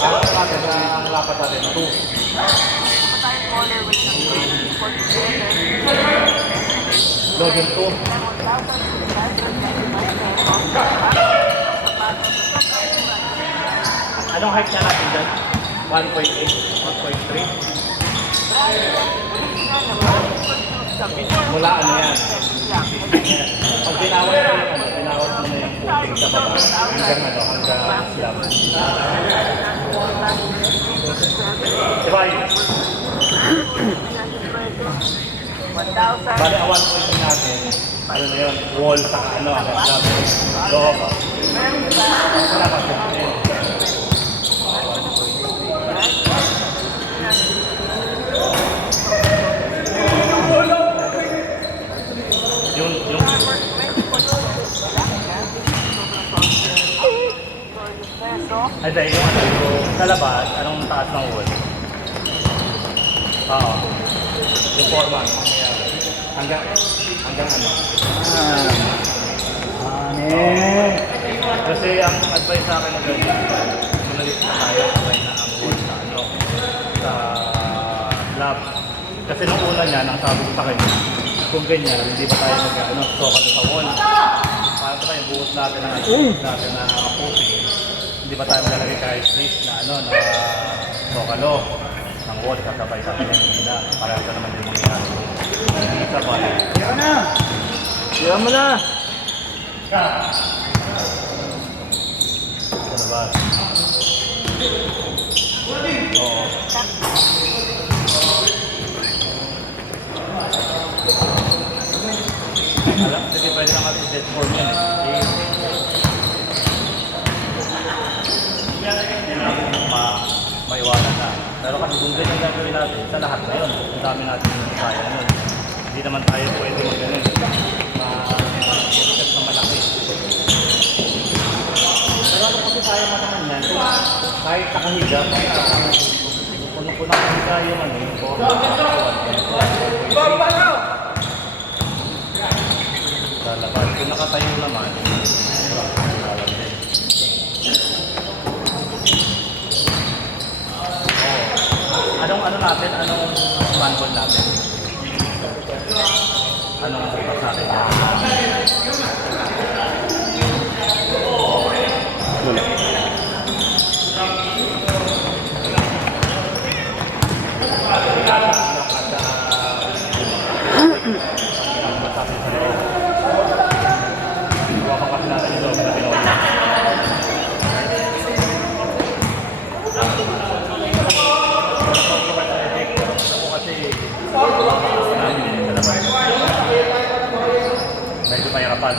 Ang lapat natin, 2. Logan 2. Anong height niya natin dyan? 1.8, 1.3? Mula ano yan? Pag tinawag mo yung tinawag mo na yung puting sa baba, hanggang slab. Divide. Bali, ang 1.3 natin, ano na yun, wall sa ano, slab. Loob. Wala pa siya. Ay, dahil yung sa labas, anong taas ng wall? Oo. Yung forman. Hanggang ano? Kasi ang advice sa akin na gano'n, munalit na tayo sabay na ang wall sa ano, sa lab. Kasi nung una niya, ang sabi ko sa kanya, kung ganyan, hindi ba tayo sokalo sa wall? Para tayo buhos natin na puti. Hindi ba tayo malalagay kahit list na sokalo ng wall kasabay sa akin na para ito naman yung mga hindi sabay. Kaya na! Kaya mo na! Sa labas. Oo. Alam, hindi pwede naman i-dead form yan. Maiwanan na. Pero kasi kung ganyan gagawin natin, sa lahat na yun, ang dami natin yung kaya nun. Hindi naman tayo pwede mag-ganun. Ma-ikat na malaki. Pero ano kasi tayo naman yan, kahit nakahiga, kung nakahiga yung yung lalabas. Kung nakatayo naman, Anong manhole natin? Anong bukas natin? Medyo pahirapan.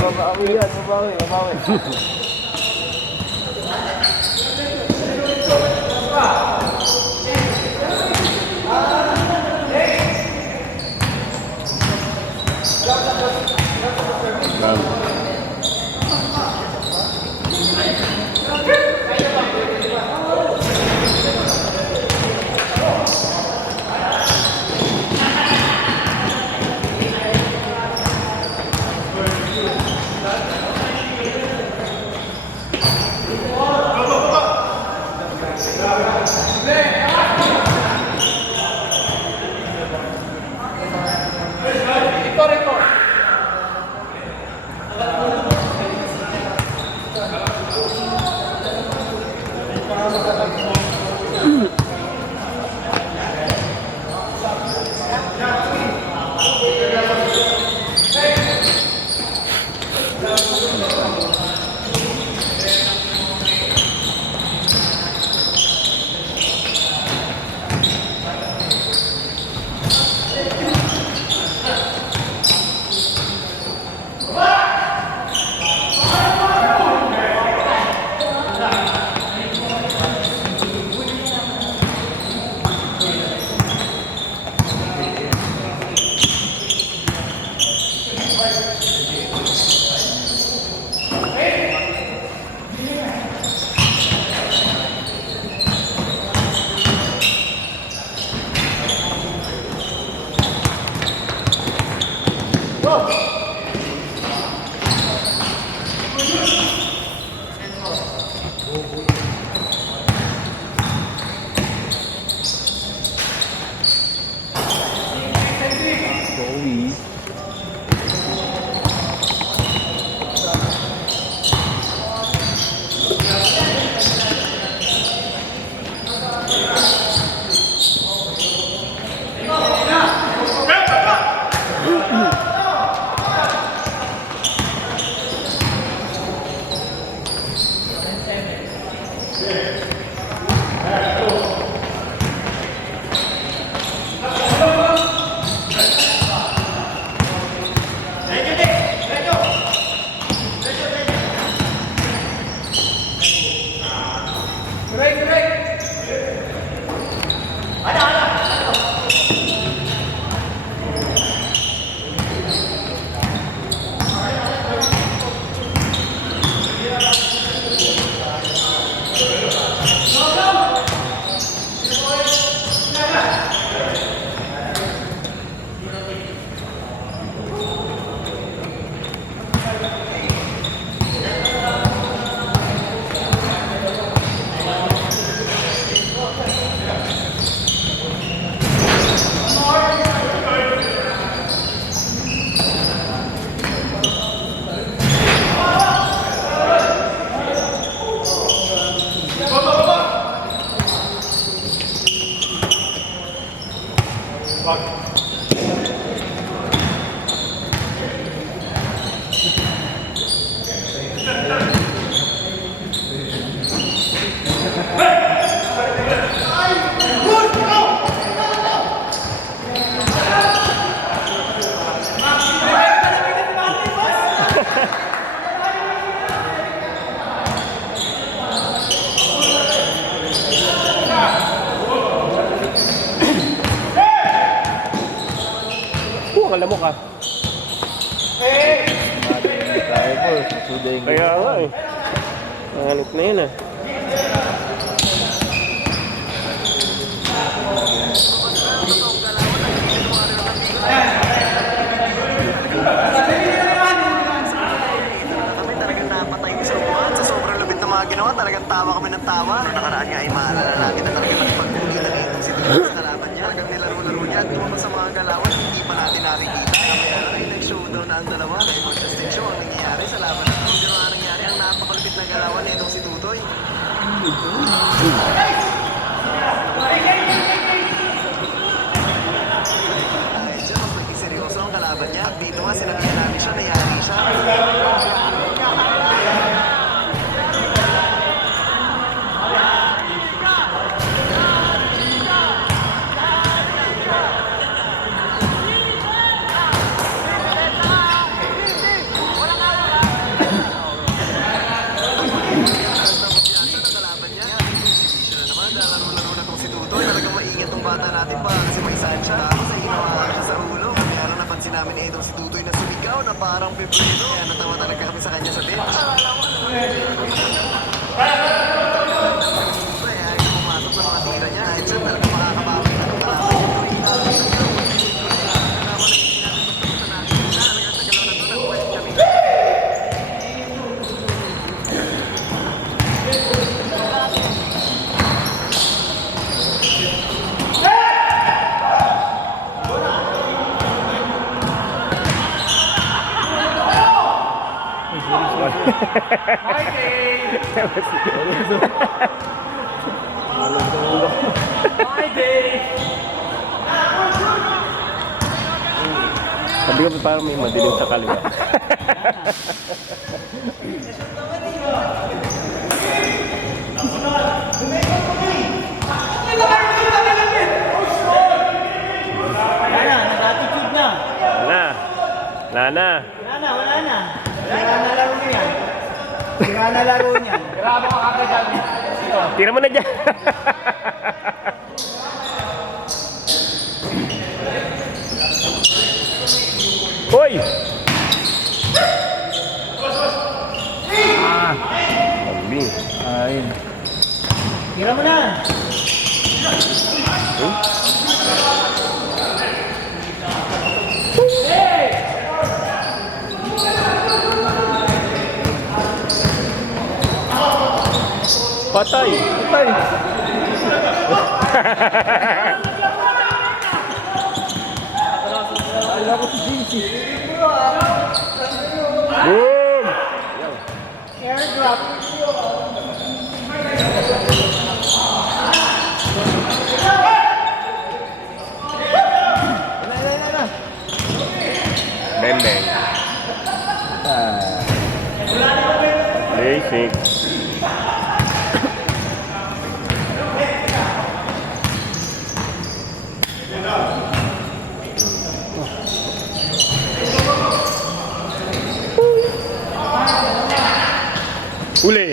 Mabawi yan, mabawi. Alam mo ka. Tayo po, susuday yung Kaya nga eh. Hanip na yun ah. Kami talagang napatay sa upuan sa sobrang lupit na mga ginawa. Talagang tawa kami ng tawa. Noong nakaraan nga ay maalala natin na talagang nakipagpuli na rin si Tuloy sa kalaban niya. Talagang nilaro-laro niya at tumama sa mga galawan. Hindi pa natin nakikita. Kaya ay nag-showdown na ang dalawa. Dahil contestant show ang nangyayari sa laban na ito. Yung mga nangyari ang napakalupit na galawan nitong si Tutoy. Dahil siya, mas naging seryoso ang kalaban niya. At dito nga, sinabihan namin siya, nayari siya. plancha. Tapos ay ginawa siya sa ulo. Kaya napansin namin ni Edong si Tutoy na sumigaw na parang pebrero. Kaya natawa talaga kami sa kanya sa bench. Kaya yung pumasok sa mga tira niya. Kahit siya talaga makakabawi na kalaban niya. Sabi ko parang may madilim sa kaliwa. Nag-attitude na. Wala. Wala na. Wala na. Wala na laro niyan. Wala na laro niyan. Grabe ka kagad. Tira mo na dyan. Hoy! Kambing. Ayun. Tira mo na. Patay! Patay! Wala ko si JC. Boom! Airdrop. Wala. Bang bang. Basic. Uli.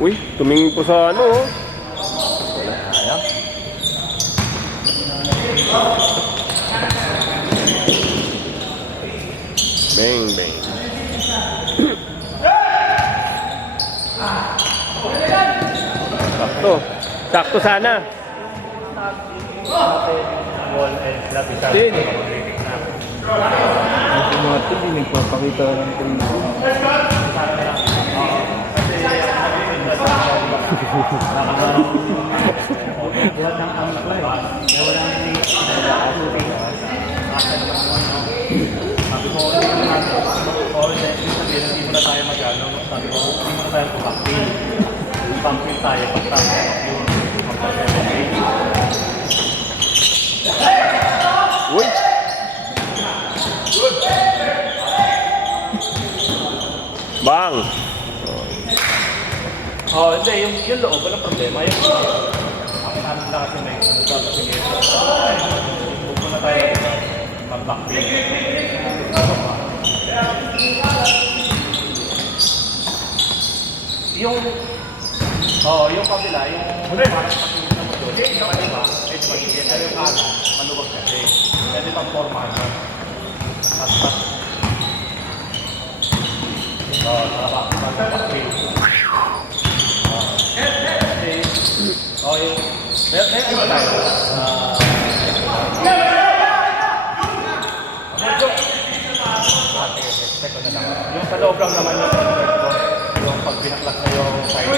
Uy, tumingin po sa ano oh. Wala kaya. Bang bang. Sakto. Sakto sana. Wall and slab isa. Din. Yung mga ito, di nagpapakita ng training. Lahat ng angkla eh. Kaya wala nang Sabi ko, hindi mo na tayo mag-ano. Sabi ko, hindi mo na tayo pumakpil. Pumpil tayo pagtapos yung magpapil. Uy. Bang. Oh, hindi. Yung loob, walang problema. Yung ang namin lang kasi may kasi huwag mo na tayo mag-backpil. Yung kabila, yung parang patulog na mo doon, yung kaliwa, medyo magigit. Pero yung kanan, maluwag kasi. Pwede pang formahan. At backpil. Yung iba tayo. Yung sa loob lang naman yung pag binaklak na yung side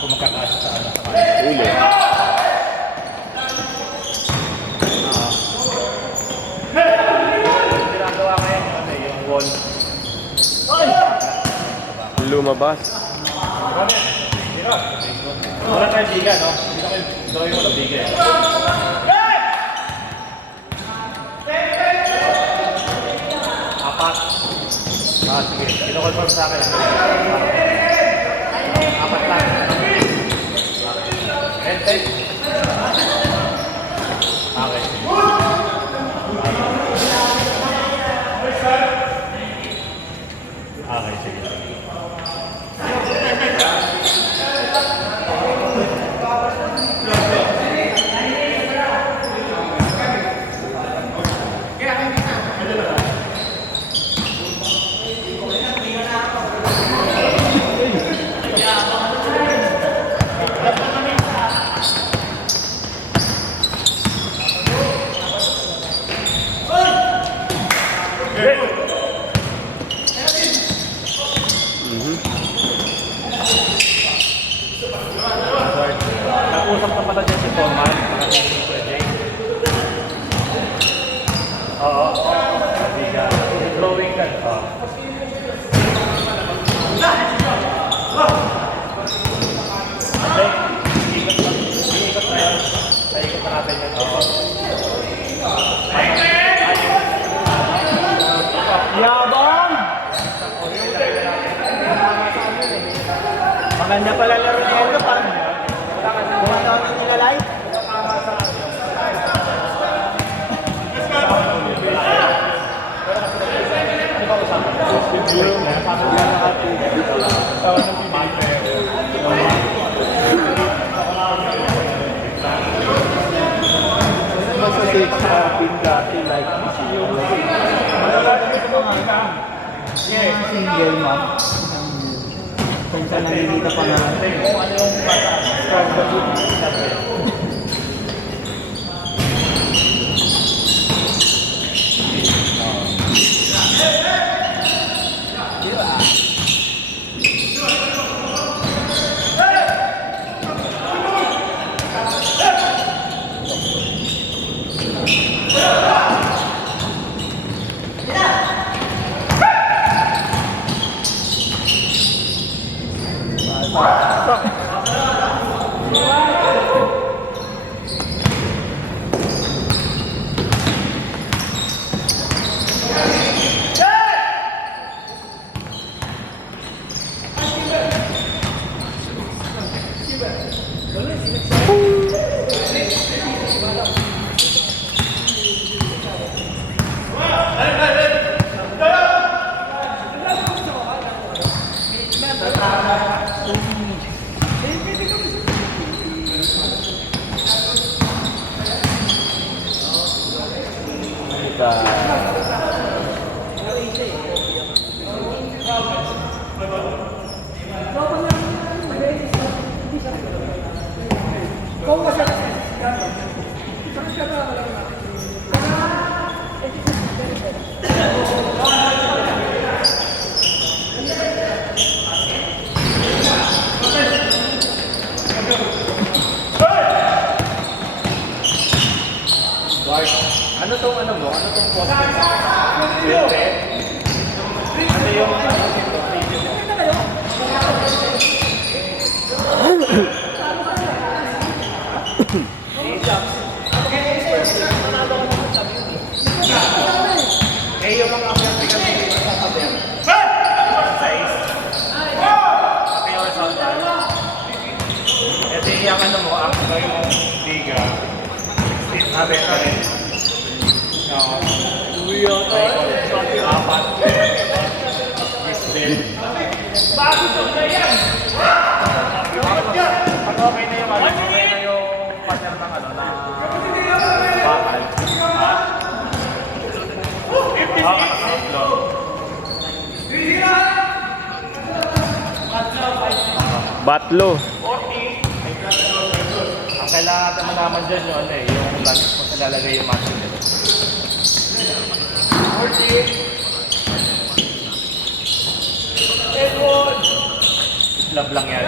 kung magkakasya sa ano sa kanya. Uli. Yung ginagawa ngayon kasi yung wall. Lumabas. Wala tayong biga, no? Hindi na kayo gawin mo ng biga. Apat. Sige. Kino-confirm sa akin. Apat lang. Ente. Okay. Okay, sige. ni Kuya Jay. Oo. Biga. Drawing ka. Oo. Ikot na yun. Ikot na natin yun. Oo. Yabang! Maganda pala laro niya ito pang bumatawag ng nilalay. Basta 6 dati like this yung Single ma'am. Kung nalilita pa natin. Ano yung bata? Ano tong ano mo? Ano tong post mo? Ano yung ano dito? Eh, yung mga application sa sabi. Size. Ito yung horizontal. Ito yung ano mo, ang yung biga. Natin ka rin. Apat. Bago ito na yan! Pag okay na yung ano, okay na yung pattern ng ano, na bakal. Ha? Batlo. Ang kailangan natin malaman dyan yung ano eh, yung lunch mo sa lalagay yung machine nila. 40. Love lang yan.